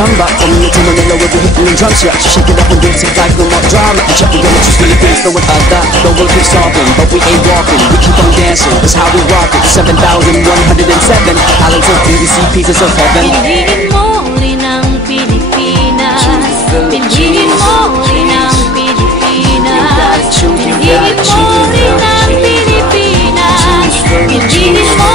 chamba. Coming into Manila, we'll be hitting the drums, yeah. Shake it up and dance it like no more drama. And check it out, just Philippines, know what I got. The world keeps talking, but we ain't walking. We keep on dancing, that's how we rock it. 7,107 islands of BBC, pieces of heaven. Piliin mo rin ang Pilipinas. Piliin mo rin ang Pilipinas. Piliin mo rin ang Pilipinas. Piliin mo